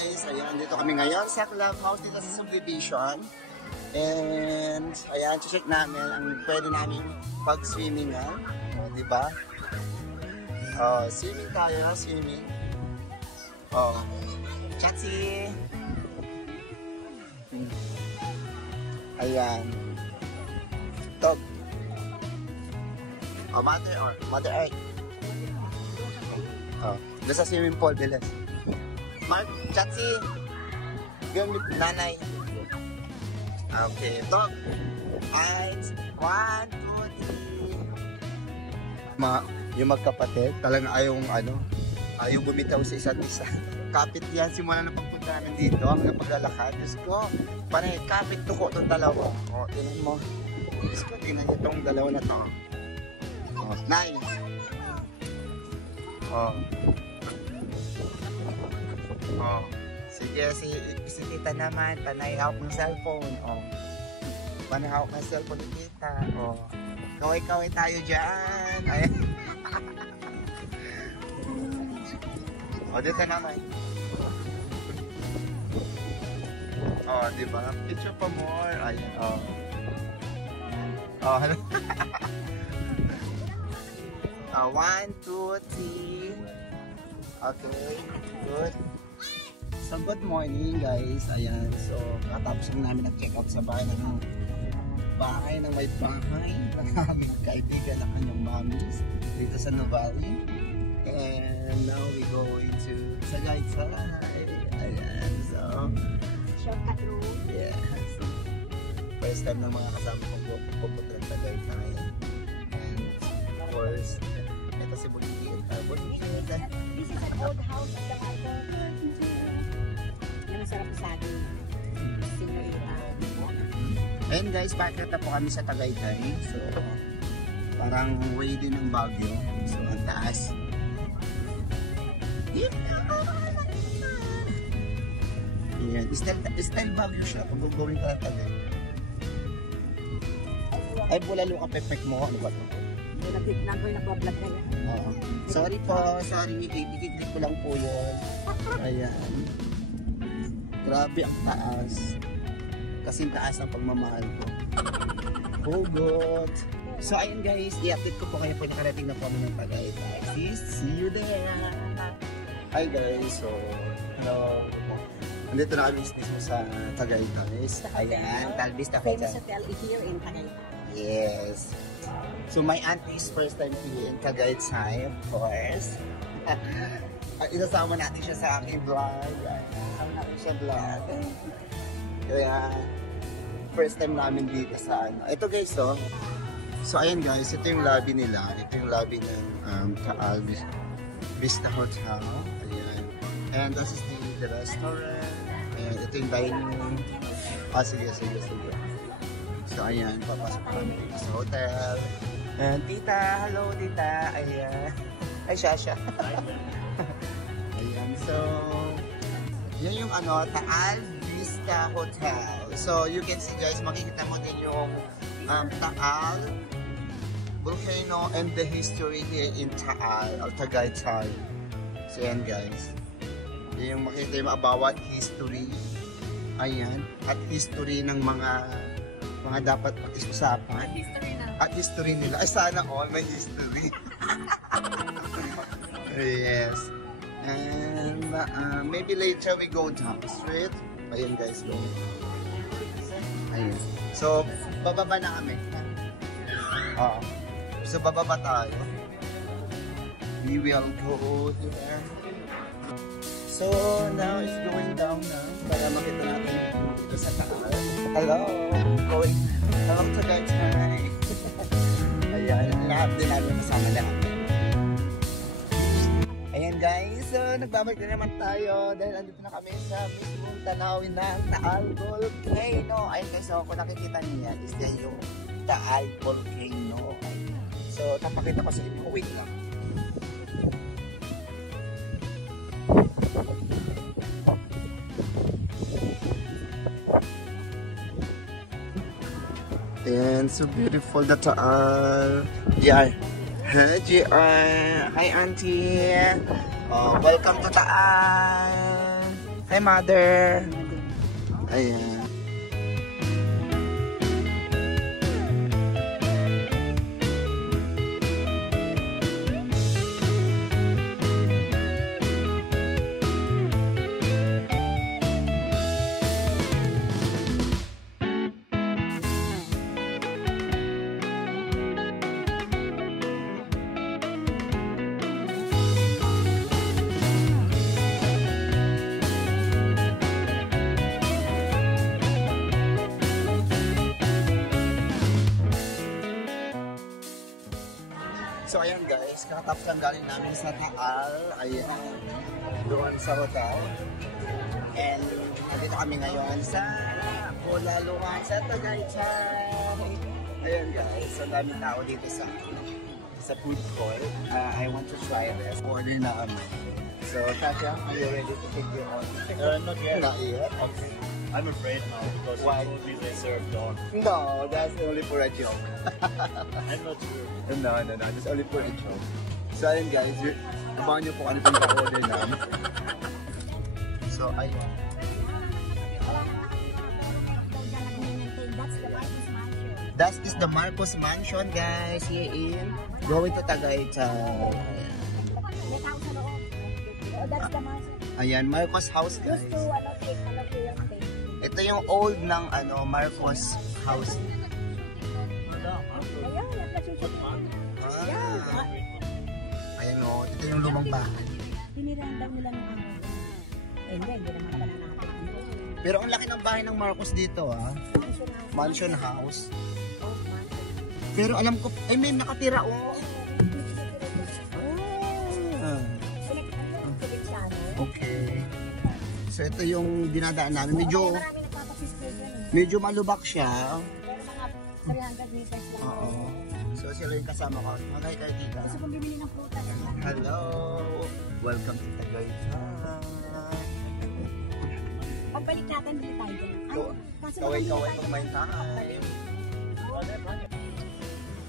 guys, ayan, dito kami ngayon sa clubhouse dito sa subdivision. And ayan, check namin ang pwede namin pag-swimmingan. O, diba? Swimming tayo, swimming. Chatsi! Ayan. Dog. Mother Earth. Doon sa swimming pool, bilis. Mark, Chatsi! Gawin with nanay. Okay, dog. Eyes. 1, 2, 3. Yung magkapatid, talagang ayaw bumitaw sa isa't isa. Kapit yan, simula na pagpunta namin dito, hanggang paglalakad. Diyos ko, panay, kapit tuko itong dalawa. O, tingnan mo. Diyos ko, tingnan niyo itong dalawa na to. O, nice. O. Sige, si tita naman, panay hawak ng cellphone. O. Panay hawak ng cellphone ni tita. O. Kaway-kaway tayo dyan. Ayan. O, dito naman. Diba? Picture pa more. Ayan, hello. 1, 2, 3. Okay, good. So, good morning guys. Ayan, so, katapos lang namin nag-check out sa bahay ng may bahay. Ang aming kaibigan ng kanyang mommies dito sa Nuvali. And now we going to Tagaytay. Ayan, so shortcut road. Yeah, so first time ng mga kasama kong pupunta ng Tagaytay. And of course, ito si Bonita. This is an old house at the other. Yung sarap sa atin. And guys, bakit na po kami sa Tagaytay. So, parang way din ng Baguio. So, ang taas. Yan. Style Baguio siya. Kung gagawin ka na Tagay. Ay, bulalo ka pepek mo. Ano ba ito? Nagbablog na yan. Sorry po. Sorry. Dikit ko lang po yun. Ayan. Grabe ang taas. Kasing taas ang pagmamahal ko. Oh God. So ayun guys, i-update ko po kayo po nakarating na po kami ng Tagaytay. See you there. Hi guys. So, hello. Andito na kami mismo sa Tagaytay. Ayan, Talbis na famous hotel here in Tagaytay. Yes. So my auntie's first time here in Tagaytay, of course. Isasama natin siya sa aking vlog. Isasama natin siya vlog. Kaya, first time namin dito sa Ito guys, so ayan guys, ito yung lobby nila. Ito yung lobby ng Taal Vista Hotel. Ayan. And this is the restaurant. And ito yung dining. Sige. So ayan, papasok kami sa hotel. And tita, hello tita. Ayan. Ay, Shasha. Ayan, so yan yung Taal Vista Hotel. So you can see guys, makikita mo din yung Taal volcano and the history here in Taal or Tagaytay. So yan guys, yan yung makikita yung bawat history. Ayan, at history ng mga dapat pag-usapan. At history nila. Ay sana all may history. Yes. And maybe later we go down straight. Ayan guys, go. Ayan. So, bababa na kami. So, bababa tayo. We will go there. So, now it's going down na. Para makita natin ito sa taal. Hello! Going. Hello to guys. Ayan, lahat din namin kasama lahat. Ayan guys, so nagbabalik na naman tayo dahil andito na kami sa mismong tanawin ng Taal Volcano. Ayun guys, so kung nakikita niya, is yan yung Taal Volcano. Ayan. So tapakita ko sa inyo. Wait lang. And so beautiful the Taal. Yeah. Hi, JR. Hi, Auntie. Welcome to Taal. Hi, Mother! Ayan. So ayan guys, kakatapos lang galing namin sa Taal, ayan, doon sa hotel. And nandito kami ngayon sa Bulaluhan, sa Tagaytay. Ayan guys, so daming tao dito sa food court. I want to try this. Order na kami. So Tasha, are you ready to take your order? Not yet. Not yet? Okay. I'm afraid now because Why? you told me they serve dawn. No, that's only for a joke. I'm not sure. No, that's only for a joke. So ayun guys, abangan nyo kung ano pang ka-order namin. So ayun. That is the Marcos Mansion guys, here in going to Tagaytay. That's the mansion. Ayan, Marcos House guys. Used to take yung thing. Ito yung old ng Marcos House. Ayan, nagpasusunod. Ah. Ayan o, ito yung lumang bahay. Tinirahan daw nila ng araw. Hindi naman pala nakakita. Pero ang laki ng bahay ng Marcos dito Mansion House. Pero alam ko, ay may nakatira Okay. So ito yung dinadaan namin. Medyo malubak siya. Pero mga 300 meters lang. Oo. So sila yung kasama ko. Magay kayo dito. Gusto kong bibili ng prutas. Hello! Welcome to Tagaytay. Pagbalik natin, bili tayo dyan. Kaway-kaway pag may time.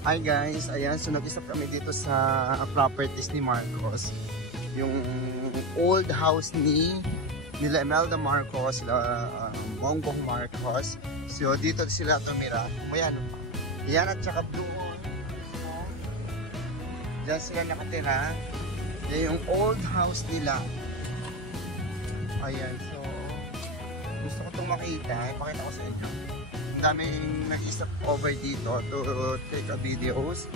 Hi guys, ayan, so nag-isap kami dito sa properties ni Marcos. Yung old house nila Imelda Marcos, Bongbong Marcos. So dito sila tumira. Ayan, yan at saka doon. Diyan sila nakatira. Yan yung old house nila. Ayan, so gusto ko itong makita. Ipakita ko sa inyo. Ang daming nag-isap over dito to take a videos.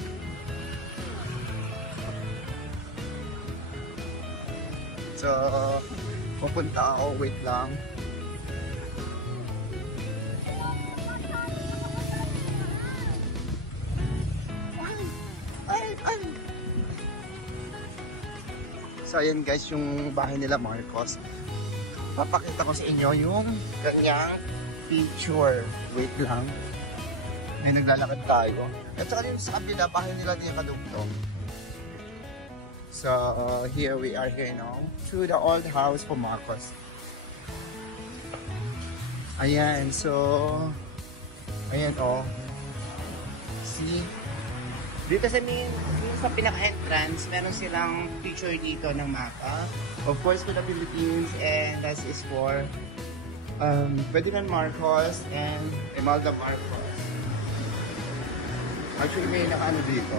So, pupunta ako. Wait lang. So, ayan guys, yung bahay nila Marcos. Papakita ko sa inyo yung kanyang picture. Wait lang. May naglalakad tayo. At saka yung sa kabila, bahay nila din kadugtong. So, here we are here now. To the old house for Marcos. Ayan, so... Ayan, oh. See? Dito sa pinaka-entrance, meron silang picture dito ng mapa. Of course, for the Philippines, and that is for Ferdinand Marcos and Imelda Marcos. Actually, may nakaano dito.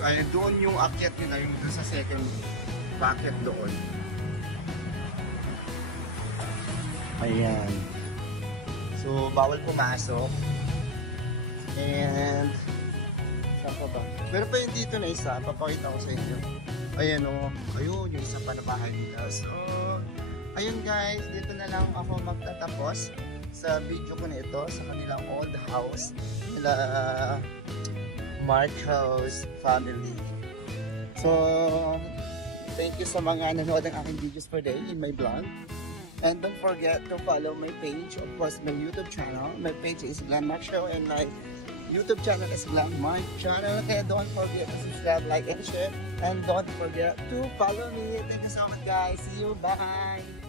So, ayun, doon yung akyat nila, yung doon sa second packet doon. Ayan. So, bawal pumasok. And, saan pa ba? Pero pa yung dito na isa, papakita ko sa inyo. Ayan o, ayun, yung isa pa na bahay nila. So, ayun guys, dito na lang ako magtatapos sa video ko na ito sa kanilang old house nila Marcos family. So, thank you sa mga nanood ng aking videos per day in my vlog. And don't forget to follow my page, of course my YouTube channel. My page is Glenn Mark Show and my YouTube channel is Glenn Mark Channel. Kaya don't forget to subscribe, like, and share. And don't forget to follow me. Thank you so much guys. See you. Bye.